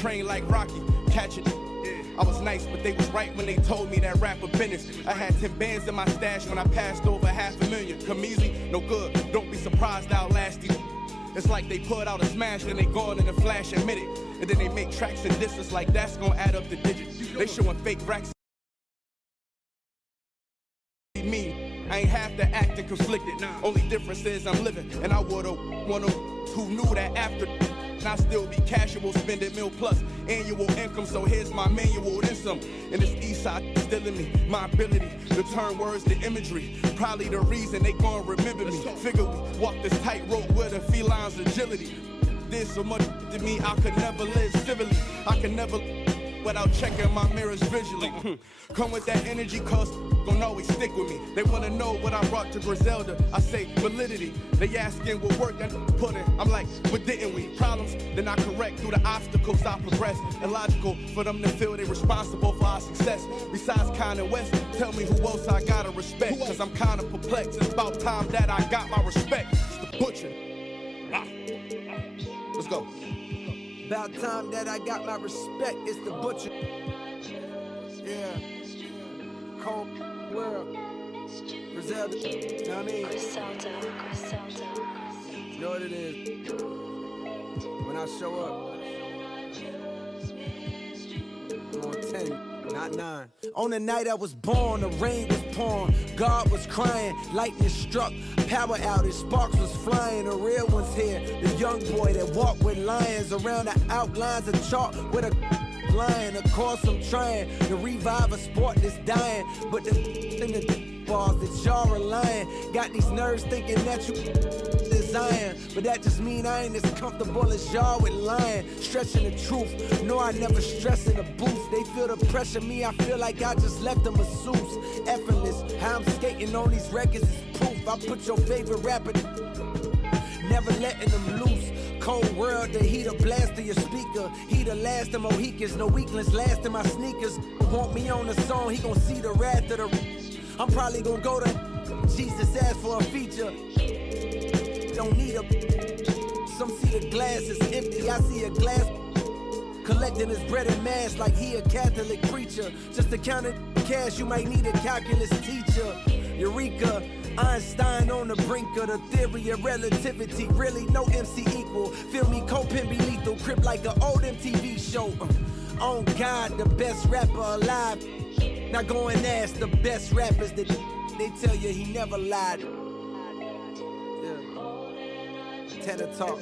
train like Rocky, catching. I was nice, but they was right when they told me that rapper business. I had 10 bands in my stash when I passed over $500,000. Come easy, no good. Don't be surprised I'll last you. It's like they put out a smash, then they gone in a flash and minute. And then they make tracks and distance like that's gonna add up the digits. They showing fake racks. Me, I ain't half the acting conflicted. Only difference is I'm living, and I would've one of who knew that after. And I still be casual, spending mil plus annual income. So here's my manual, then some. And this east side still in me, my ability to turn words to imagery. Probably the reason they gon' remember me. Figure we walk this tightrope with a feline's agility. There's so much to me, I could never live civilly. I can never without checking my mirrors visually. Come with that energy, cause gon' always stick with me. They wanna know what I brought to Griselda. I say validity. They asking what work I put in. I'm like, what didn't we? Problems, then I correct through the obstacles I progress. Illogical for them to feel they responsible for our success. Besides Kanye West, tell me who else I gotta respect. Cause I'm kinda perplexed. It's about time that I got my respect. It's the Butcher. Let's go. About time that I got my respect, it's the Butcher. Yeah. Cold world. Griselda, you know what I mean? Griselda. You know what it is. When I show up, I'm on 10, not 9. On the night I was born, the rain was pouring, God was crying, lightning struck, power outage, sparks was flying, the real one's here, the young boy that walked with lions around the outlines of chalk with a lion. Of course I'm trying to revive a sport that's dying, but the in the bars that y'all relying got these nerves thinking that you design, but that just mean I ain't as comfortable as y'all with lying, stretching the truth. No, I never stress in the booth. They feel the pressure, me I feel like I just left a masseuse. Effortless, how I'm skating on these records is proof. I put your favorite rapper, never letting them loose. Cold world, the heater blast to your speaker. He the last of Mohicans, no weaklings last in my sneakers. Want me on the song, he gon' see the wrath of the. I'm probably gon' go to Jesus asked for a feature. Don't need a. Some see the glass is empty, I see a glass collecting his bread and mass like he a Catholic preacher. Just to count it cash, you might need a calculus teacher. Eureka. Einstein on the brink of the theory of relativity. Really, no MC equal. Feel me, Copen be lethal. Crip like an old MTV show. On God, the best rapper alive. Now go and ask the best rappers that they tell you he never lied. Yeah. Tenor talk.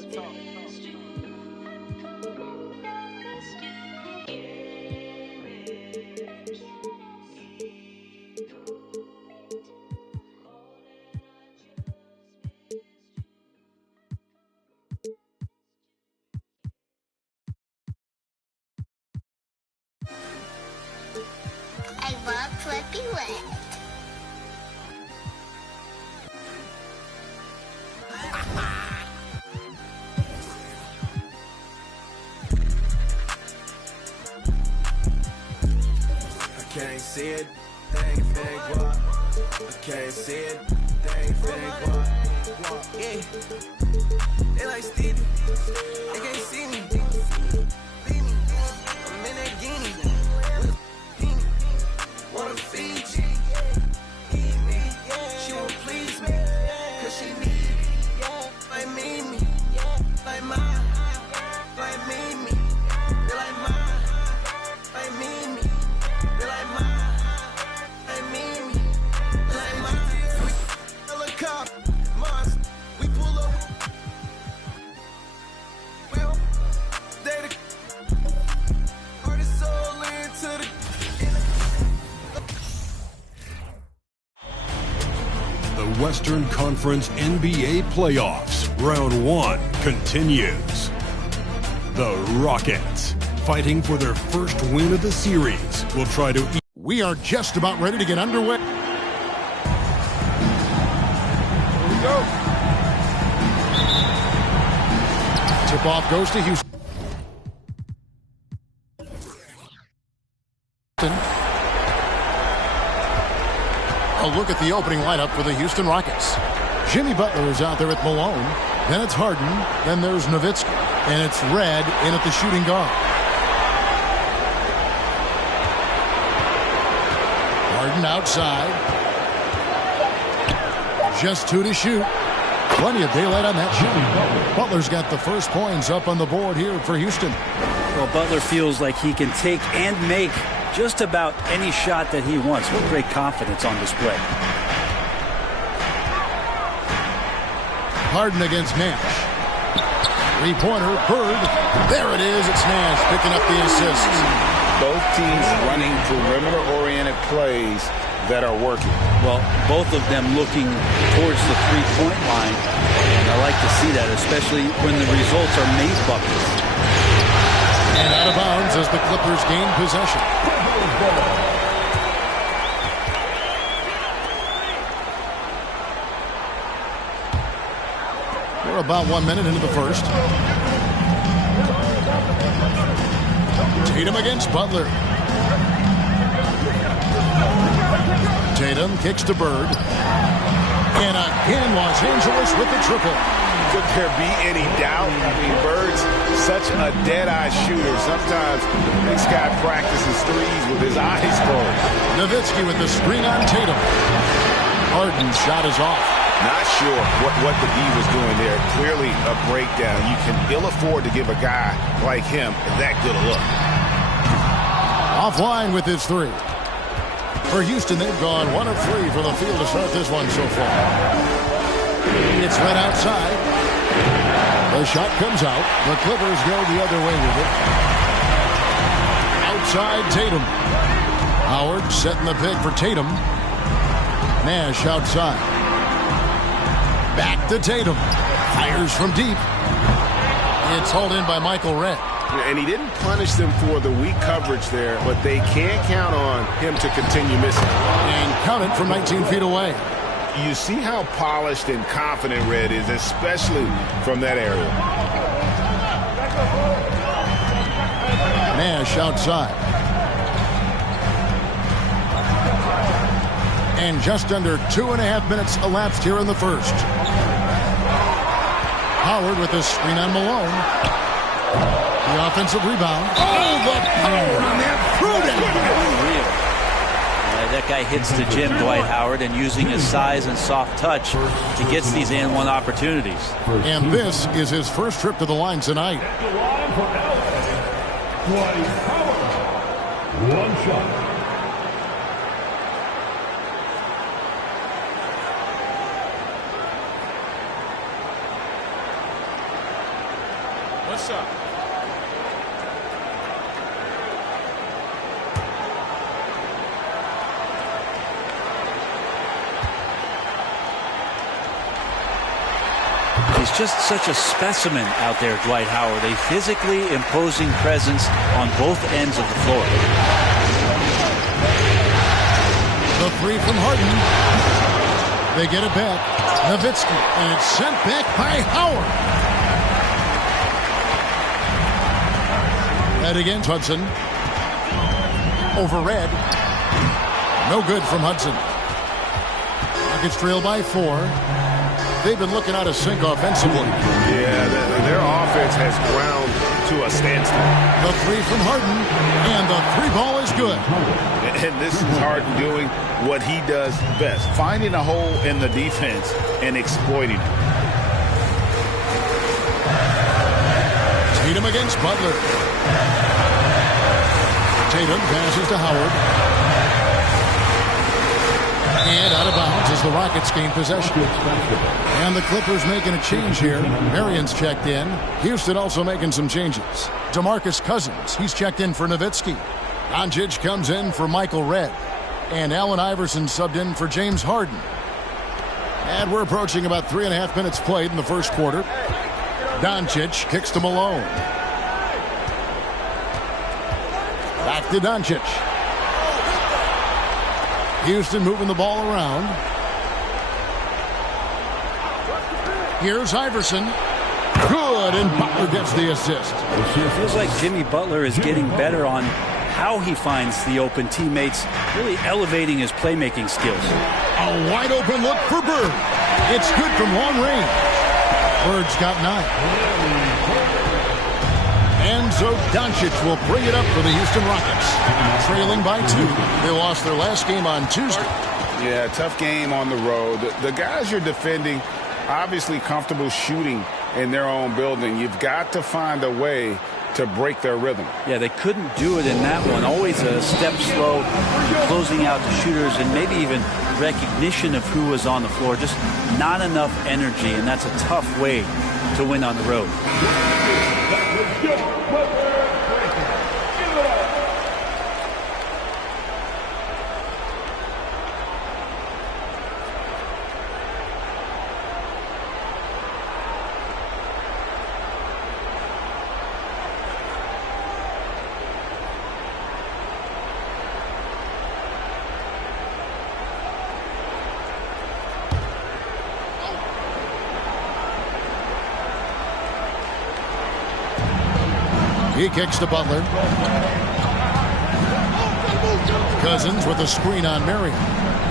I love Flippy Wet. I can't see it, they ain't fake walk. I can't see it, they ain't fake walk. Yeah, they like Stevie, they can't see me. I'm in that guinea. Wanna feed you, she won't please me, cause she need me, like me, like mine, like me, they like mine, like me, they like mine, like me, like mine. Helicopter, monster, we pull up, well, they the artist soul into the. The Western Conference NBA Playoffs, Round 1 continues. The Rockets, fighting for their first win of the series, will try to... We are just about ready to get underway. Here we go. Tip-off goes to Houston. A look at the opening lineup for the Houston Rockets. Jimmy Butler is out there at Malone. Then it's Harden. Then there's Nowitzki. And it's Red in at the shooting guard. Harden outside. Just 2 to shoot. Plenty of daylight on that shot. Butler's got the first points up on the board here for Houston. Well, Butler feels like he can take and make just about any shot that he wants with great confidence on display. Harden against Nash. Three-pointer, Bird. There it is. It's Nash picking up the assist. Both teams running perimeter-oriented plays that are working. Well, both of them looking towards the three-point line. And I like to see that, especially when the results are made buckets. And out of bounds as the Clippers gain possession. We're about 1 minute into the first. Tatum against Butler. Tatum kicks to Bird. And again, Los Angeles with the triple. Could there be any doubt? I mean, Bird's such a dead-eye shooter. Sometimes this guy practices threes with his eyes closed. Nowitzki with the screen on Tatum. Harden's shot is off. Not sure what the D was doing there. Clearly a breakdown. You can ill afford to give a guy like him that good a look. Offline with his three. For Houston, they've gone 1 of 3 from the field to start this one so far. It's right outside. The shot comes out. The Clippers go the other way with it. Outside Tatum. Howard setting the pick for Tatum. Nash outside. Back to Tatum. Fires from deep. It's hauled in by Michael Redd. And he didn't punish them for the weak coverage there, but they can't count on him to continue missing. And count it from 19 feet away. You see how polished and confident Redd is, especially from that area. Nash outside. And just under 2.5 minutes elapsed here in the first. Howard with a screen on Malone. The offensive rebound. Oh, the power on that. That guy hits the gym, Dwight Howard, and using his size and soft touch to get these and-one opportunities. And this is his first trip to the line tonight. Dwight Howard. One shot. What's up? He's just such a specimen out there, Dwight Howard. A physically imposing presence on both ends of the floor. The three from Harden. They get it back. Nowitzki. And it's sent back by Howard. Red against Hudson. Over Red. No good from Hudson. Rockets trail by 4. They've been looking out of sync offensively. Yeah, their offense has ground to a standstill. The three from Harden, and the three ball is good. And this is Harden doing what he does best, finding a hole in the defense and exploiting it. Tatum against Butler. Tatum passes to Howard. And out of bounds as the Rockets gain possession. And the Clippers making a change here. Marion's checked in. Houston also making some changes. DeMarcus Cousins, he's checked in for Nowitzki. Doncic comes in for Michael Redd. And Allen Iverson subbed in for James Harden. And we're approaching about 3.5 minutes played in the first quarter. Doncic kicks to Malone. Back to Doncic. Houston moving the ball around. Here's Iverson. Good, and Butler gets the assist. It feels like Jimmy Butler is getting better on how he finds the open teammates, really elevating his playmaking skills. A wide open look for Bird. It's good from long range. Bird's got 9. And so Doncic will bring it up for the Houston Rockets. Trailing by 2. They lost their last game on Tuesday. Yeah, tough game on the road. The guys you're defending, obviously comfortable shooting in their own building. You've got to find a way to break their rhythm. Yeah, they couldn't do it in that one. Always a step slow, closing out the shooters, and maybe even recognition of who was on the floor. Just not enough energy, and that's a tough way to win on the road. He kicks to Butler. Cousins with a screen on Marion.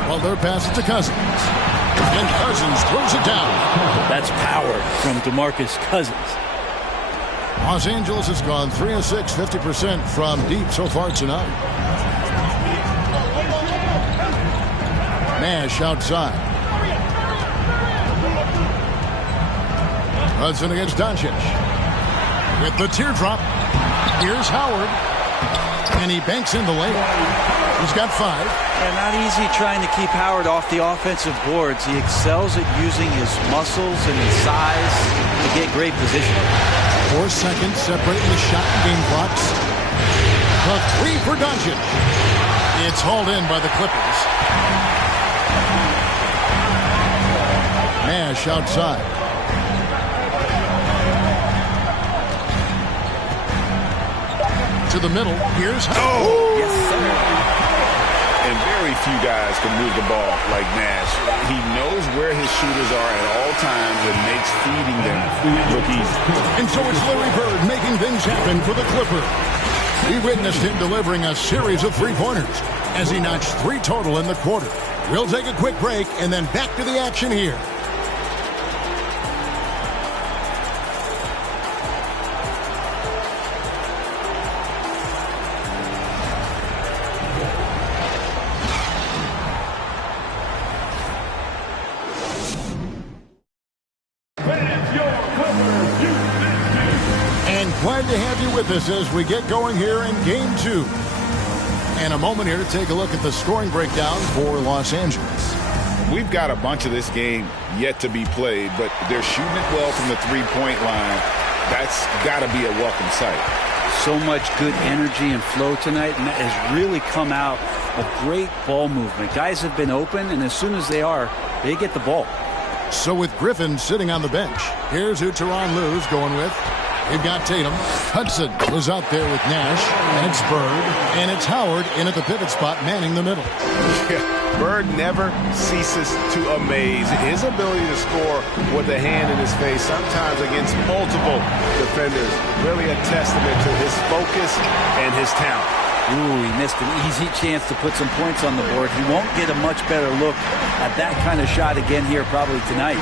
Butler passes to Cousins. And Cousins throws it down. That's power from DeMarcus Cousins. Los Angeles has gone 3 of 6, 50% from deep so far tonight. Nash outside. Hudson against Doncic. With the teardrop. Here's Howard. And he banks in the layup. He's got 5. Yeah, not easy trying to keep Howard off the offensive boards. He excels at using his muscles and his size to get great position. 4 seconds separating the shot and game clocks. The 3 for Doncic. It's hauled in by the Clippers. Nash outside. To the middle. Here's Oh! Yes, sir. And very few guys can move the ball like Nash. He knows where his shooters are at all times and makes feeding them look easy. And so it's Larry Bird making things happen for the Clippers. We witnessed him delivering a series of 3-pointers as he notched 3 total in the quarter. We'll take a quick break and then back to the action here. Glad to have you with us as we get going here in Game 2. And a moment here to take a look at the scoring breakdown for Los Angeles. We've got a bunch of this game yet to be played, but they're shooting it well from the three-point line. That's got to be a welcome sight. So much good energy and flow tonight, and that has really come out of great ball movement. Guys have been open, and as soon as they are, they get the ball. So with Griffin sitting on the bench, here's who Tyronn Lue's going with. You've got Tatum. Hudson was out there with Nash. And it's Bird. And it's Howard in at the pivot spot, manning the middle. Yeah, Bird never ceases to amaze. His ability to score with a hand in his face, sometimes against multiple defenders, really a testament to his focus and his talent. Ooh, he missed an easy chance to put some points on the board. He won't get a much better look at that kind of shot again here probably tonight.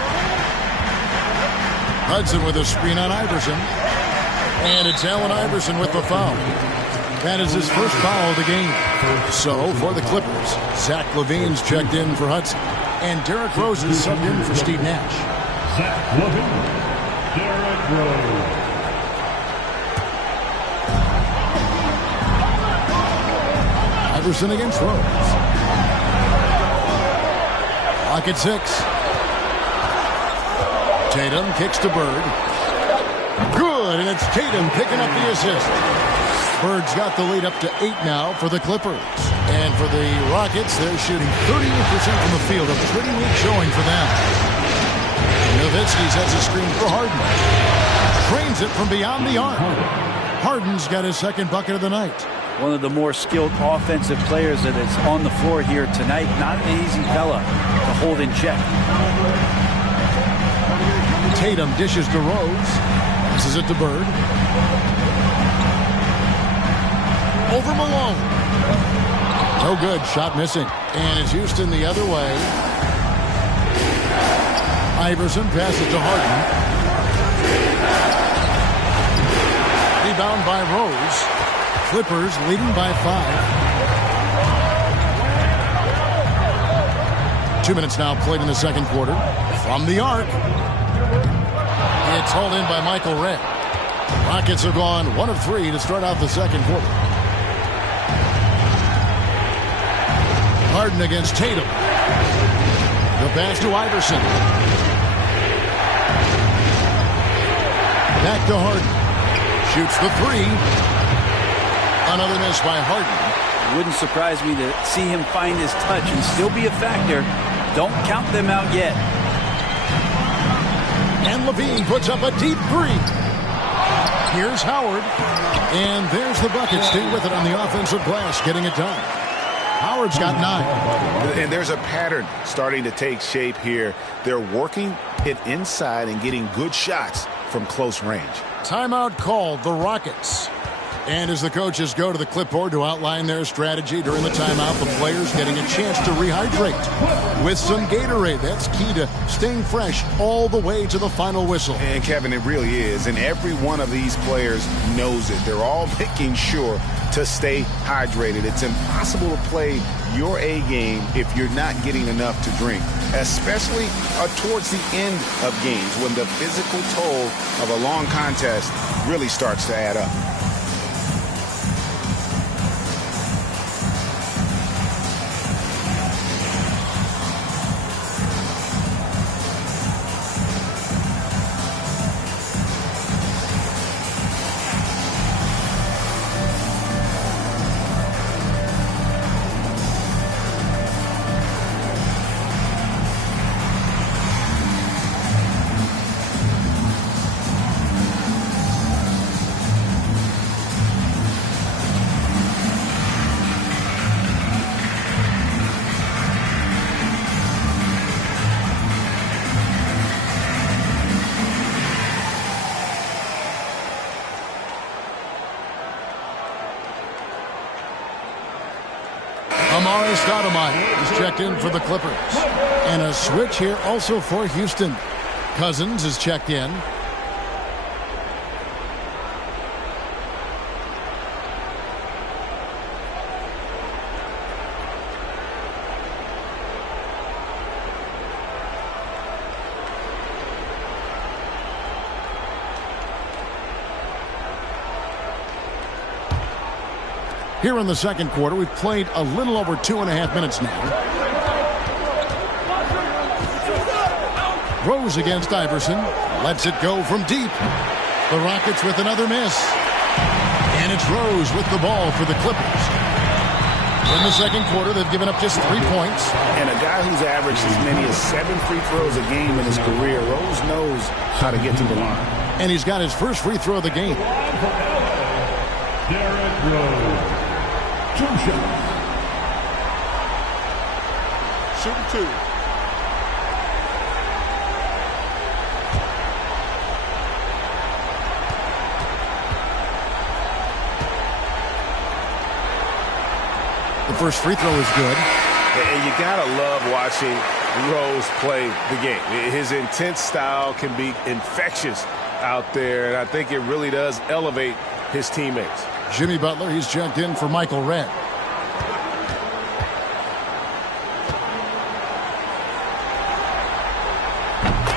Hudson with a screen on Iverson. And it's Allen Iverson with the foul. That is his first foul of the game. So, for the Clippers, Zach LaVine's checked in for Hudson. And Derrick Rose is subbed in for Steve Nash. Zach LaVine, Derrick Rose. Iverson against Rose. Clock at 6. Tatum kicks to Bird. Good, and it's Tatum picking up the assist. Bird's got the lead up to 8 now for the Clippers. And for the Rockets, they're shooting 38% from the field. A pretty weak showing for them. Nowitzki sets a screen for Harden. Trains it from beyond the arc. Harden's got his second bucket of the night. One of the more skilled offensive players that is on the floor here tonight. Not an easy fella to hold in check. Tatum dishes to Rose. Passes it to Bird. Over Malone. No good. Shot missing. And it's Houston the other way. Iverson passes to Harden. He rebound by Rose. Clippers leading by 5. 2 minutes now played in the second quarter. From the arc. It's hauled in by Michael Redd. Rockets are gone 1 of 3 to start out the second quarter. Harden against Tatum. The pass to Iverson. Back to Harden. Shoots the 3. Another miss by Harden. It wouldn't surprise me to see him find his touch and still be a factor. Don't count them out yet. And Levine puts up a deep 3. Here's Howard. And there's the bucket. Stay with it on the offensive glass, getting it done. Howard's got 9. And there's a pattern starting to take shape here. They're working it inside and getting good shots from close range. Timeout called, the Rockets. And as the coaches go to the clipboard to outline their strategy during the timeout, the players getting a chance to rehydrate with some Gatorade. That's key to staying fresh all the way to the final whistle. And Kevin, it really is. And every one of these players knows it. They're all making sure to stay hydrated. It's impossible to play your A game if you're not getting enough to drink, especially towards the end of games when the physical toll of a long contest really starts to add up. Amar'e Stoudemire is checked in for the Clippers. And a switch here also for Houston. Cousins is checked in. Here in the second quarter, we've played a little over 2.5 minutes now. Rose against Iverson. Lets it go from deep. The Rockets with another miss. And it's Rose with the ball for the Clippers. In the second quarter, they've given up just 3 points. And a guy who's averaged as many as 7 free throws a game in his career, Rose knows how to get to the line. And he's got his first free throw of the game. Derrick Rose. 2 shots. Shooting 2. The first free throw is good. And you gotta love watching Rose play the game. His intense style can be infectious out there, and I think it really does elevate his teammates. Jimmy Butler, he's checked in for Michael Redd.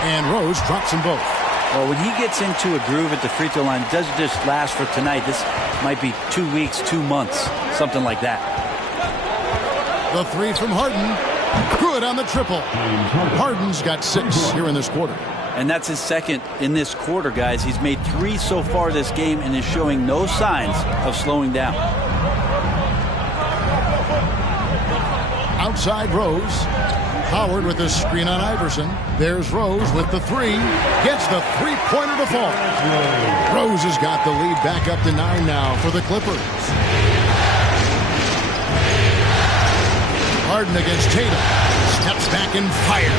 And Rose drops them both. Well, when he gets into a groove at the free throw line, it doesn't just last for tonight. This might be 2 weeks, 2 months, something like that. The 3 from Harden. Good on the triple. Harden's got 6 here in this quarter. And that's his second in this quarter, guys. He's made 3 so far this game and is showing no signs of slowing down. Outside Rose. Howard with the screen on Iverson. There's Rose with the 3. Gets the three-pointer to fall. Rose has got the lead back up to 9 now for the Clippers. Harden against Tatum. Steps back and fires.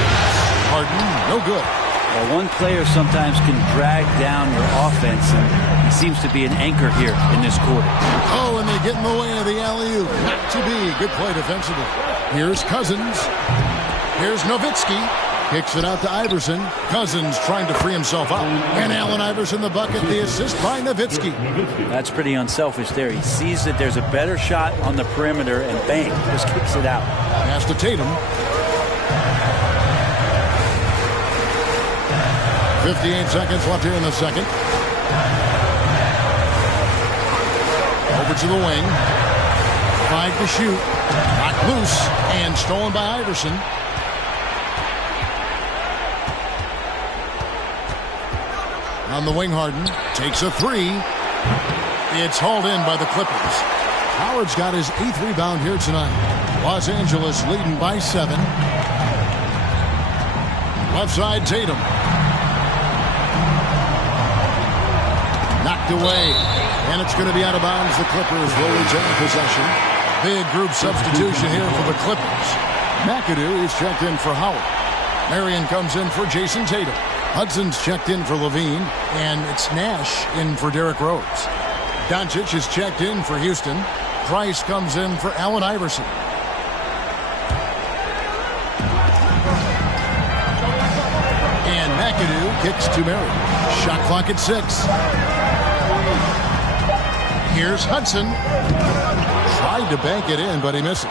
Harden, no good. Well, one player sometimes can drag down your offense, and he seems to be an anchor here in this quarter. Oh, and they get in the way of the alley-oop. Not to be. Good play defensively. Here's Cousins. Here's Nowitzki. Kicks it out to Iverson. Cousins trying to free himself out. And Allen Iverson the bucket. The assist by Nowitzki. That's pretty unselfish there. He sees that there's a better shot on the perimeter and bang, just kicks it out. Pass to Tatum. 58 seconds left here in the second. Over to the wing. 5 to shoot. Knocked loose and stolen by Iverson. On the wing, Harden takes a 3. It's hauled in by the Clippers. Howard's got his 8th rebound here tonight. Los Angeles leading by 7. Left side, Tatum. Knocked away. And it's going to be out of bounds. The Clippers will retain possession. Big group substitution here for the Clippers. McAdoo is checked in for Howard. Marion comes in for Jason Tatum. Hudson's checked in for Levine, and it's Nash in for Derrick Rose. Doncic is checked in for Houston. Price comes in for Allen Iverson. And McAdoo kicks to Marion. Shot clock at 6. Here's Hudson. Tried to bank it in, but he misses.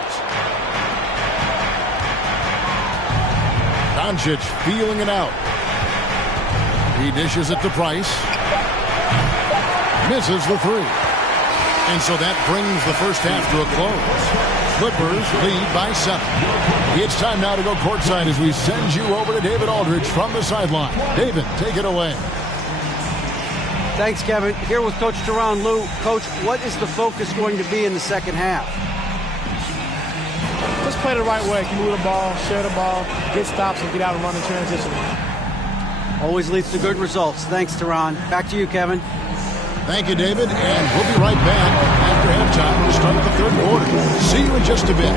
Doncic feeling it out. He dishes it to Price. Misses the 3. And so that brings the first half to a close. Clippers lead by 7. It's time now to go courtside as we send you over to David Aldridge from the sideline. David, take it away. Thanks, Kevin. Here with Coach Teron Lue. Coach, what is the focus going to be in the second half? Just play the right way. Move the ball, share the ball, get stops, and get out and run in transition. Always leads to good results. Thanks, Teron. Back to you, Kevin. Thank you, David. And we'll be right back after halftime to start the third quarter. See you in just a bit.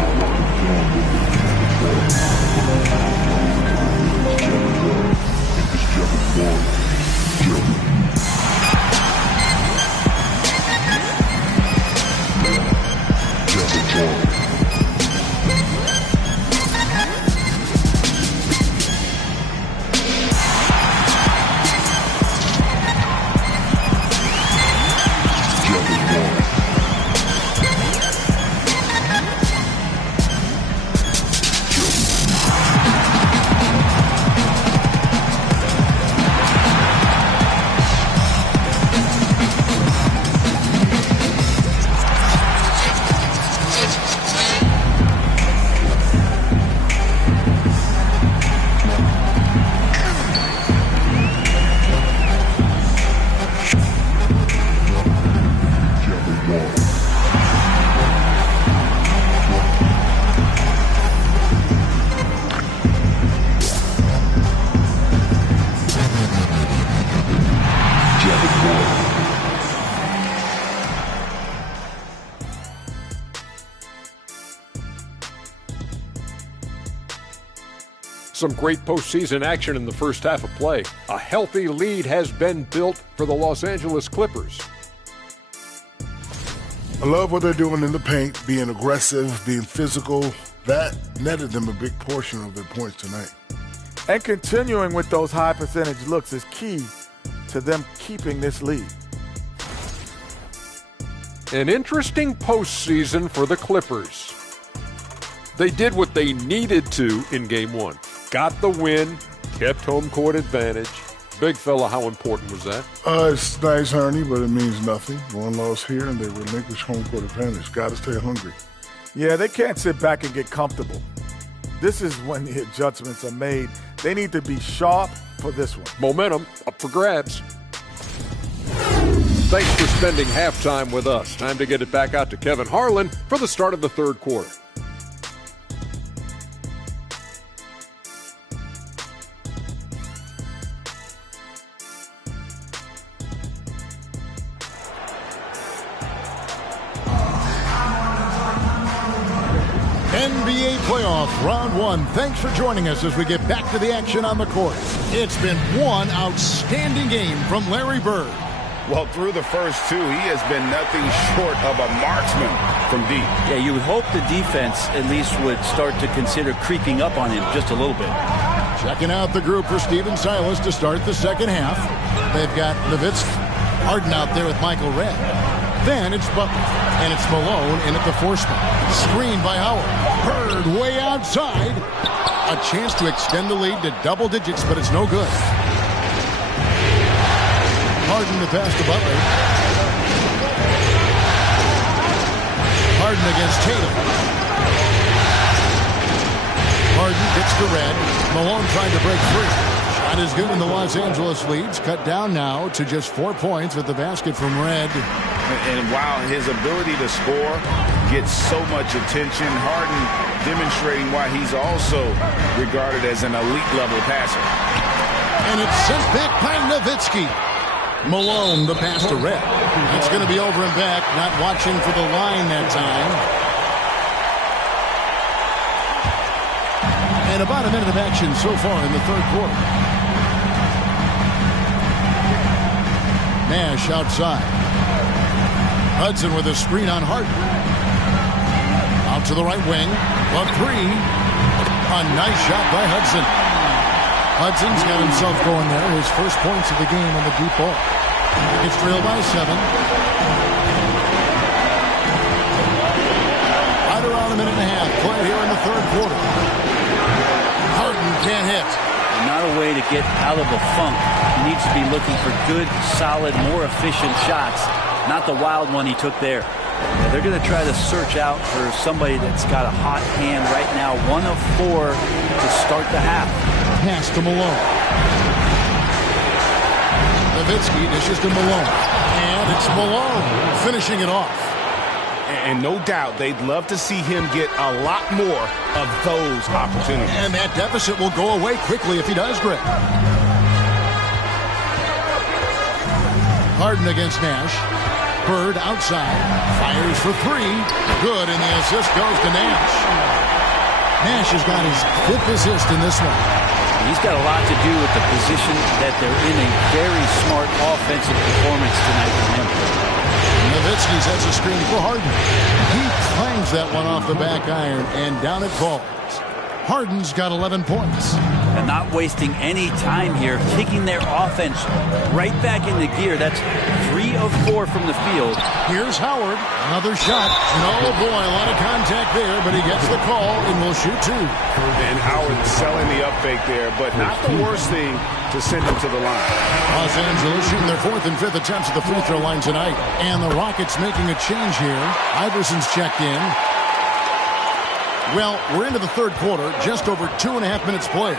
Some great postseason action in the first half of play. A healthy lead has been built for the Los Angeles Clippers. I love what they're doing in the paint, being aggressive, being physical. That netted them a big portion of their points tonight. And continuing with those high percentage looks is key to them keeping this lead. An interesting postseason for the Clippers. They did what they needed to in Game 1. Got the win, kept home court advantage. Big fella, how important was that? It's nice, Ernie, but it means nothing. One loss here, and they relinquish home court advantage. Got to stay hungry. Yeah, they can't sit back and get comfortable. This is when the adjustments are made. They need to be sharp for this one. Momentum up for grabs. Thanks for spending halftime with us. Time to get it back out to Kevin Harlan for the start of the third quarter. NBA playoff round 1. Thanks for joining us as we get back to the action on the court. It's been one outstanding game from Larry Bird. Well, through the first 2, he has been nothing short of a marksman from deep. Yeah, you would hope the defense at least would start to consider creeping up on him just a little bit. Checking out the group for Stephen Silas to start the second half. They've got Nowitzki, Harden out there with Michael Redd. Then it's Butler, and it's Malone in at the 4 spot. Screened by Howard. Bird way outside. A chance to extend the lead to double digits, but it's no good. Harden to pass to Butler. Harden against Tatum. Harden gets to Redd. Malone trying to break free. Shot is good, and the Los Angeles leads cut down now to just 4 points with the basket from Redd. And while his ability to score gets so much attention, Harden demonstrating why he's also regarded as an elite-level passer. And it's sent back by Nowitzki. Malone, the pass to Redd. It's going to be over and back, not watching for the line that time. And about a minute of action so far in the third quarter. Nash outside. Hudson with a screen on Harden. Out to the right wing. A 3. A nice shot by Hudson. Hudson's got himself going there. His first points of the game on the deep ball. It's trailed by 7. Right around a minute and a half. Play here in the third quarter. Harden can't hit. Not a way to get out of a funk. He needs to be looking for good, solid, more efficient shots. Not the wild one he took there. They're going to try to search out for somebody that's got a hot hand right now. 1 of 4 to start the half. Pass to Malone. Nowitzki dishes to Malone. And it's Malone finishing it off. And no doubt they'd love to see him get a lot more of those opportunities. And that deficit will go away quickly if he does, Greg. Harden against Nash. Bird outside. Fires for 3. Good, and the assist goes to Nash. Nash has got his 5th assist in this one. He's got a lot to do with the position that they're in. A very smart offensive performance tonight from him. Nowitzki sets a screen for Harden. He clangs that one off the back iron, and down it falls. Harden's got 11 points. And not wasting any time here, kicking their offense right back into gear. That's 3 of 4 from the field. Here's Howard. Another shot. And oh boy, a lot of contact there, but he gets the call and will shoot 2. And Howard selling the up fake there, but not the worst thing to send him to the line. Los Angeles shooting their 4th and 5th attempts at the free throw line tonight. And the Rockets making a change here. Iverson's checked in. Well, we're into the third quarter, just over 2.5 minutes played.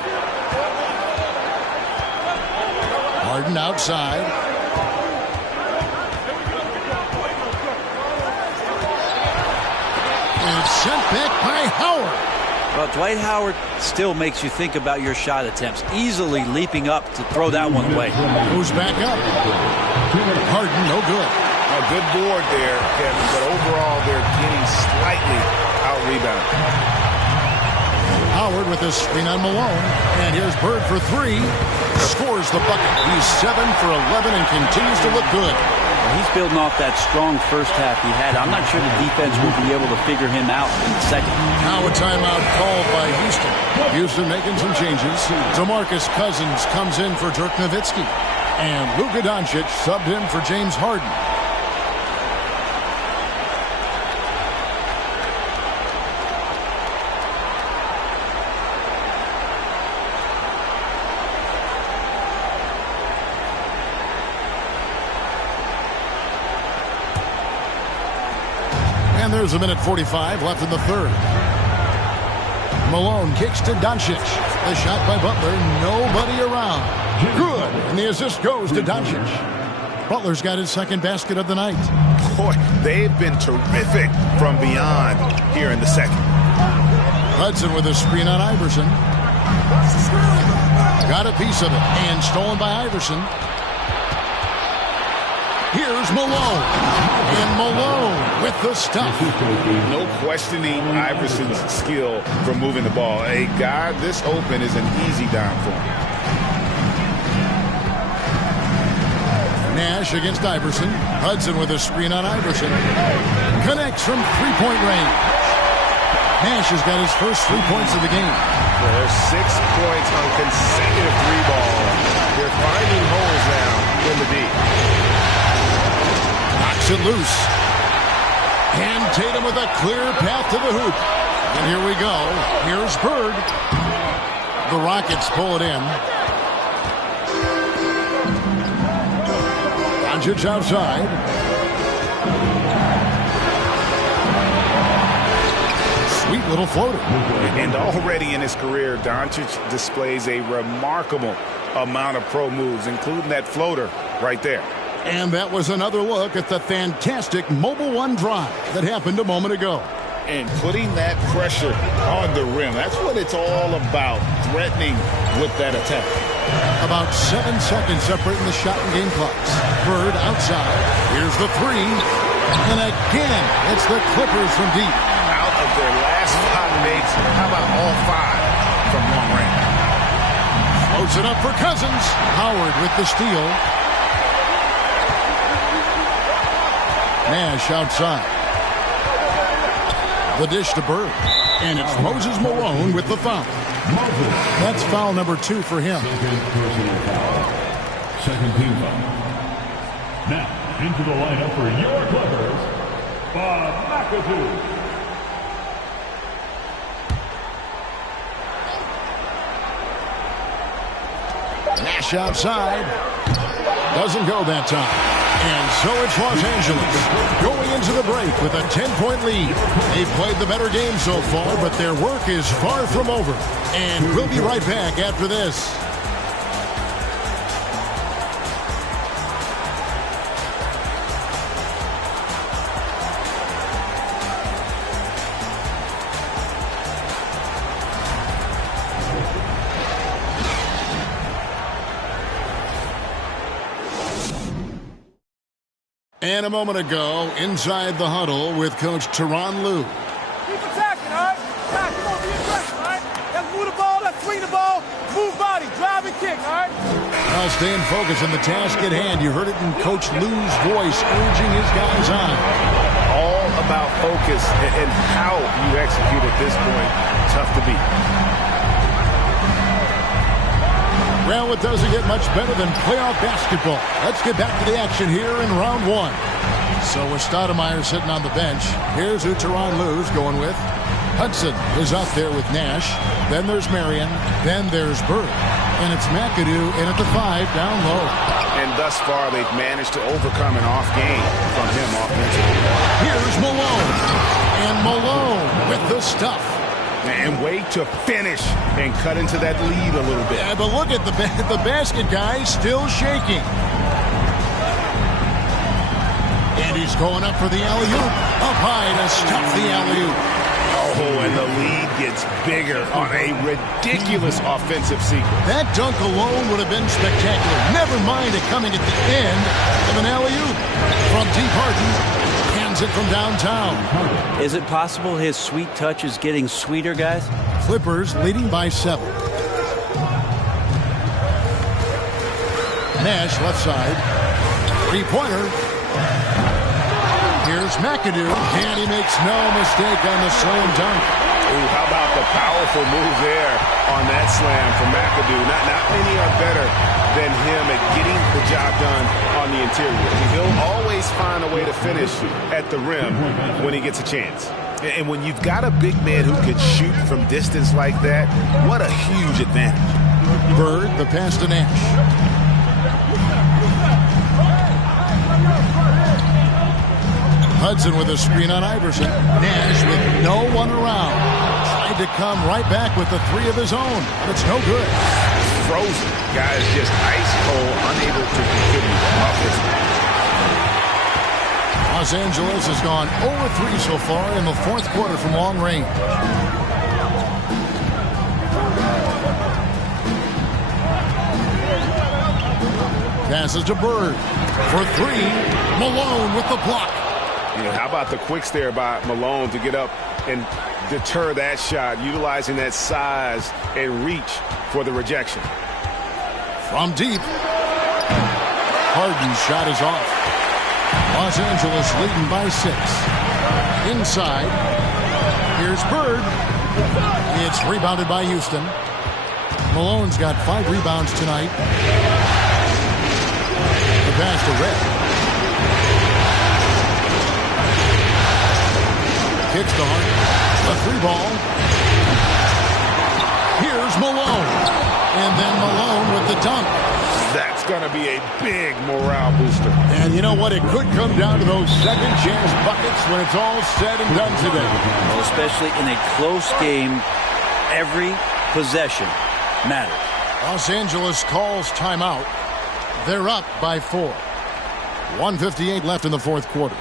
Harden outside. And it's sent back by Howard. Well, Dwight Howard still makes you think about your shot attempts. Easily leaping up to throw that one away. Goes back up. Harden, no good. A good board there, Kevin, but overall they're getting slightly out-rebounded. Howard with a screen on Malone. And here's Bird for 3. Scores the bucket. He's 7 for 11 and continues to look good. Well, he's building off that strong first half he had. I'm not sure the defense will be able to figure him out in the second. Now a timeout called by Houston. Houston making some changes. DeMarcus Cousins comes in for Dirk Nowitzki. And Luka Doncic subbed in for James Harden. There's a minute 45 left in the third. Malone kicks to Doncic. The shot by Butler. Nobody around. Good. And the assist goes to Doncic. Butler's got his second basket of the night. Boy, they've been terrific from beyond here in the second. Hudson with a screen on Iverson. Got a piece of it. And stolen by Iverson. Here's Malone. And Malone with the stuff. No questioning Iverson's skill for moving the ball. A guy this open is an easy down for him. Nash against Iverson. Hudson with a screen on Iverson. Connects from three-point range. Nash has got his first 3 points of the game. Well, there's 6 points on consecutive three ball. They're finding holes now in the D. Knocks it loose. And Tatum with a clear path to the hoop. And here we go. Here's Bird. The Rockets pull it in. Doncic outside. Sweet little floater. And already in his career, Doncic displays a remarkable amount of pro moves, including that floater right there. And that was another look at the fantastic Mobile One drive that happened a moment ago. And putting that pressure on the rim, that's what it's all about, threatening with that attack. About 7 seconds separating the shot and game clocks. Bird outside. Here's the three. And again, it's the Clippers from deep. Out of their last 5 makes, how about all 5 from long range? Floats it up for Cousins. Howard with the steal. Nash outside. The dish to Bird. And it's Moses Malone with the foul. That's foul number 2 for him. Second team foul. Now, into the lineup for your Clippers, Bob McAdoo. Nash outside. Doesn't go that time. And so it's Los Angeles going into the break with a 10-point lead. They've played the better game so far, but their work is far from over. And we'll be right back after this. And a moment ago, inside the huddle with Coach Tyronn Lue. Keep attacking, all right? Attack, come on, be aggressive, all right? Let's move the ball, let's swing the ball, move body, drive and kick, all right? Well, staying focused on the task at hand. You heard it in Coach Lue's voice, urging his guys on. All about focus and how you execute at this point. Tough to beat. Well, it doesn't get much better than playoff basketball. Let's get back to the action here in round 1. So with Stoudemire sitting on the bench, here's who Tyronn Lue's going with. Hudson is out there with Nash. Then there's Marion. Then there's Bird. And it's McAdoo in at the 5 down low. And thus far, they've managed to overcome an off game from him offensively. Here's Malone. And Malone with the stuff. And wait to finish and cut into that lead a little bit. Yeah, but look at the basket guy still shaking. And he's going up for the alley-oop. Up high to stop the alley-oop. Oh, and the lead gets bigger on a ridiculous offensive sequence. That dunk alone would have been spectacular. Never mind it coming at the end of an alley-oop. From deep Harden. It from downtown. Is it possible his sweet touch is getting sweeter, guys? Clippers leading by 7. Nash left side. 3-pointer. Here's McAdoo. And he makes no mistake on the slam dunk. Ooh, how about the powerful move there on that slam from McAdoo. Not many are better than him at getting the job done on the interior. He'll always find a way to finish at the rim when he gets a chance. And when you've got a big man who can shoot from distance like that, what a huge advantage. Bird, the pass to Nash. Hudson with a screen on Iverson. Nash with no one around. Tried to come right back with the 3 of his own, but it's no good. Frozen. Guys just ice cold, unable to contribute offensively. Los Angeles has gone 0-3 so far in the 4th quarter from long range. Passes to Bird for 3. Malone with the block. Yeah, how about the quicks there by Malone to get up and deter that shot, utilizing that size and reach for the rejection. From deep. Harden's shot is off. Los Angeles leading by 6. Inside. Here's Bird. It's rebounded by Houston. Malone's got 5 rebounds tonight. The pass to Red. Kicks to Hart. A 3-ball. Here's Malone. And then Malone with the dunk. That's going to be a big morale booster. And you know what? It could come down to those second chance buckets when it's all said and done today. Well, especially in a close game, every possession matters. Los Angeles calls timeout. They're up by 4. 1:58 left in the fourth quarter.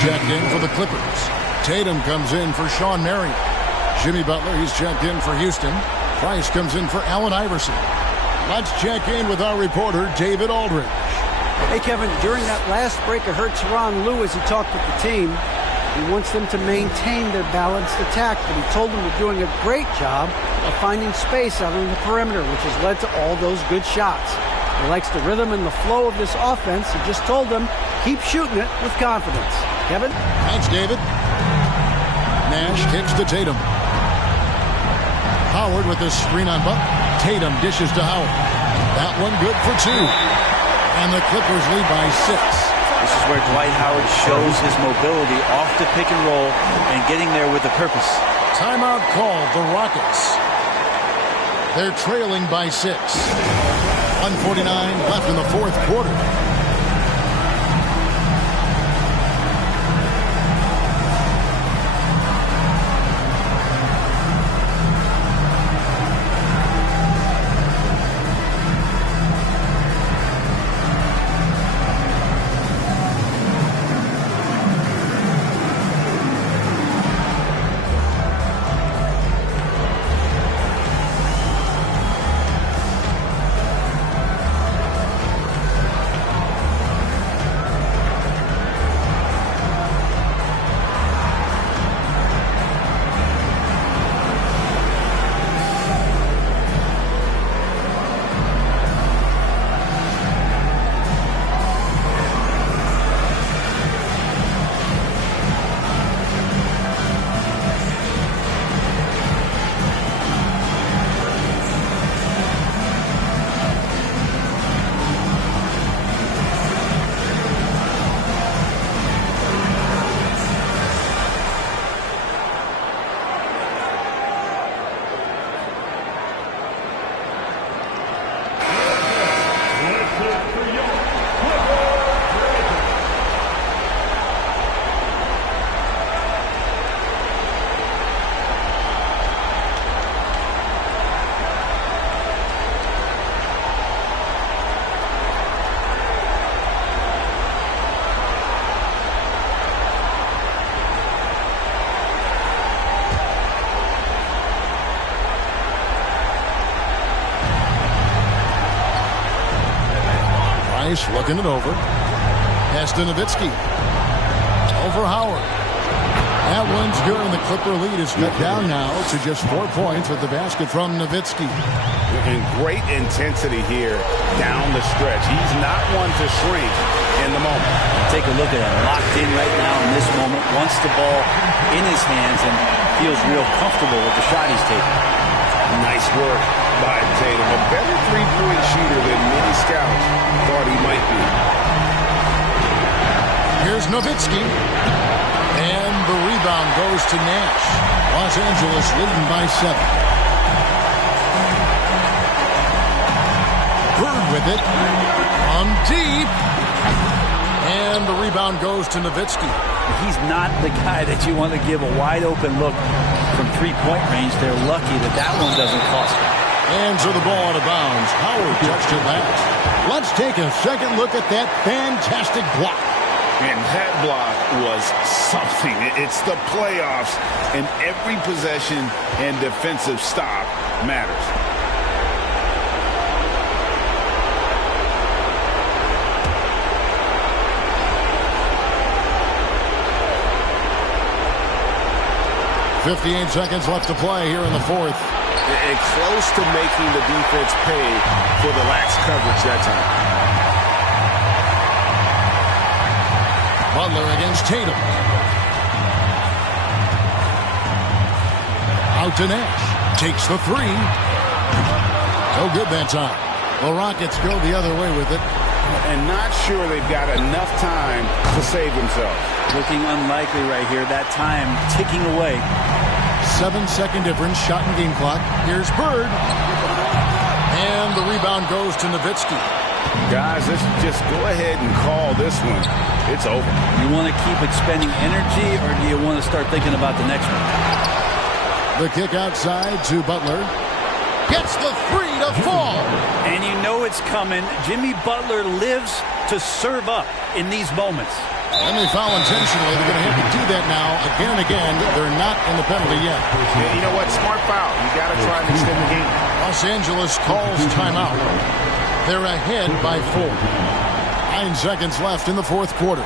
Checked in for the Clippers. Tatum comes in for Sean Marion. Jimmy Butler, he's checked in for Houston. Price comes in for Allen Iverson. Let's check in with our reporter, David Aldridge. Hey, Kevin, during that last break, I heard Tyronn Lue as he talked with the team. He wants them to maintain their balanced attack, but he told them they're doing a great job of finding space out on the perimeter, which has led to all those good shots. He likes the rhythm and the flow of this offense. He just told them, keep shooting it with confidence. Kevin? Thanks, David. Nash kicks to Tatum. Howard with this screen on Buck. Tatum dishes to Howard. That one good for 2. And the Clippers lead by 6. This is where Dwight Howard shows his mobility off the pick and roll and getting there with a purpose. Timeout called, the Rockets. They're trailing by 6. 1:49 left in the fourth quarter. Looking it over. Pass to Nowitzki. Over Howard. That one's good, and the Clipper lead is cut down now to just 4 points with the basket from Nowitzki. And great intensity here down the stretch. He's not one to shrink in the moment. Take a look at him, locked in right now in this moment, wants the ball in his hands and feels real comfortable with the shot he's taking. Nice work by Tatum. A better three-point shooter than many scouts thought he might be. Here's Nowitzki. And the rebound goes to Nash. Los Angeles leading by 7. Bird with it. On deep. And the rebound goes to Nowitzki. He's not the guy that you want to give a wide-open look from three-point range. They're lucky that one doesn't cost them. And so the ball out of bounds. Howard touched it last. Let's take a second look at that fantastic block. And that block was something. It's the playoffs, and every possession and defensive stop matters. .58 seconds left to play here in the fourth. And close to making the defense pay for the lax coverage that time. Butler against Tatum. Out to Nash. Takes the three. No good that time. The Rockets go the other way with it. And not sure they've got enough time to save themselves. Looking unlikely right here. That time ticking away. 7-second difference. Shot and game clock. Here's Bird. And the rebound goes to Nowitzki. Guys, let's just go ahead and call this one. It's over. You want to keep expending energy, or do you want to start thinking about the next one? The kick outside to Butler. Gets the three to fall. And you know it's coming. Jimmy Butler lives to serve up in these moments. And they foul intentionally. They're going to have to do that now again and again. They're not in the penalty yet. Yeah, you know what? Smart foul. You got to try and extend the game. Los Angeles calls timeout. They're ahead by 4. 9 seconds left in the fourth quarter.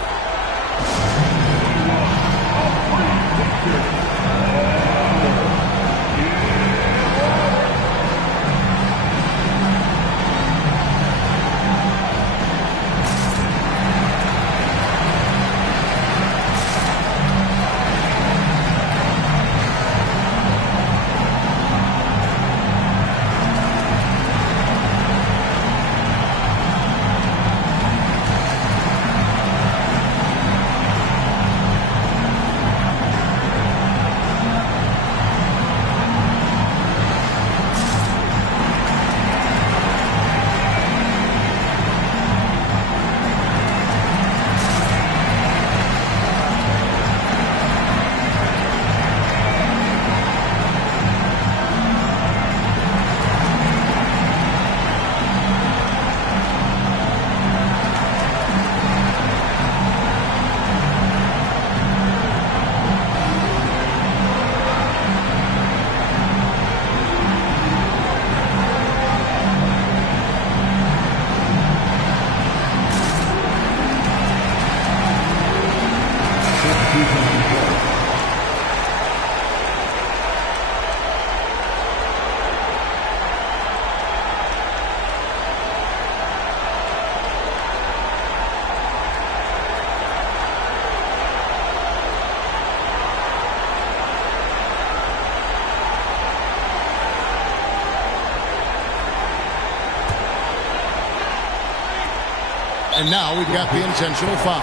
And now we've got the intentional foul.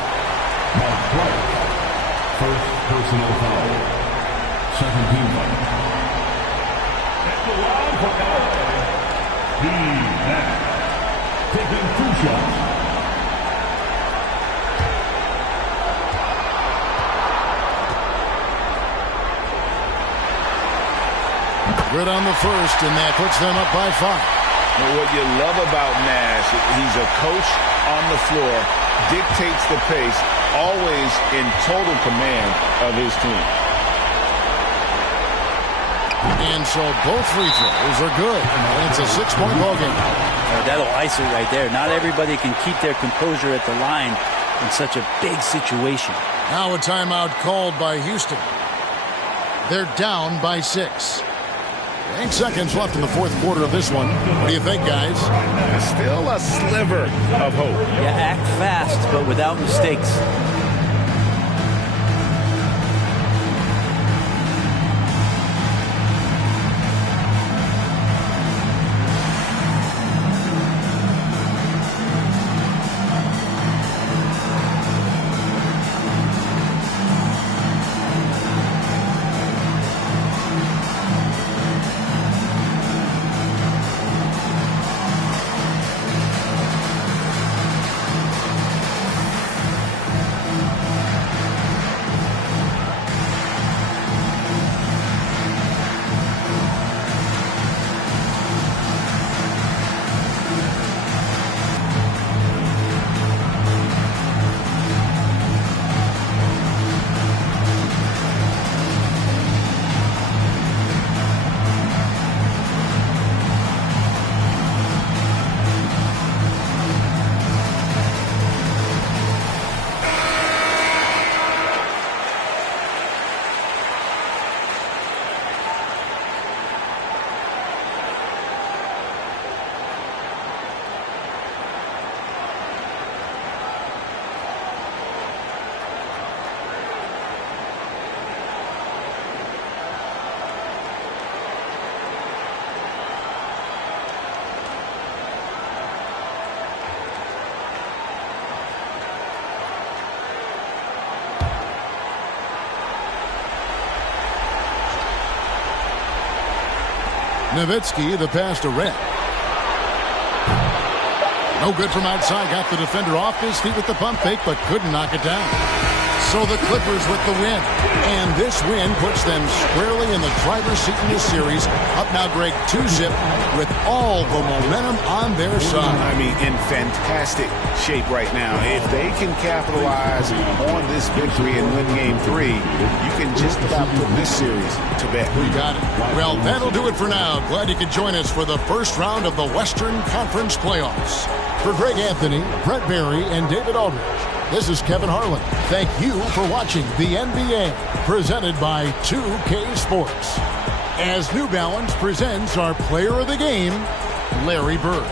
First personal foul. Second team foul. At the line for LA, Steve Nash. Taking 2 shots. Good on the first, and that puts them up by 5. What you love about Nash, he's a coach on the floor, dictates the pace, always in total command of his team. And so both free throws are good. And it's a 6-point ball game. That'll ice it right there. Not everybody can keep their composure at the line in such a big situation. Now a timeout called by Houston. They're down by 6. 8 seconds left in the fourth quarter of this one. What do you think, guys? Still a sliver of hope. Yeah, act fast, but without mistakes. Nowitzki, the pass to Red. No good from outside. Got the defender off his feet with the pump fake, but couldn't knock it down. So the Clippers with the win. And this win puts them squarely in the driver's seat in this series. Up now, Greg, 2-zip with all the momentum on their side. I mean, in fantastic shape right now. If they can capitalize on this victory and win Game 3, you can just about put this series to bed. We got it. Well, that'll do it for now. Glad you could join us for the first round of the Western Conference Playoffs. For Greg Anthony, Brett Barry, and David Aldridge, this is Kevin Harlan. Thank you for watching the NBA, presented by 2K Sports. As New Balance presents our player of the game, Larry Bird.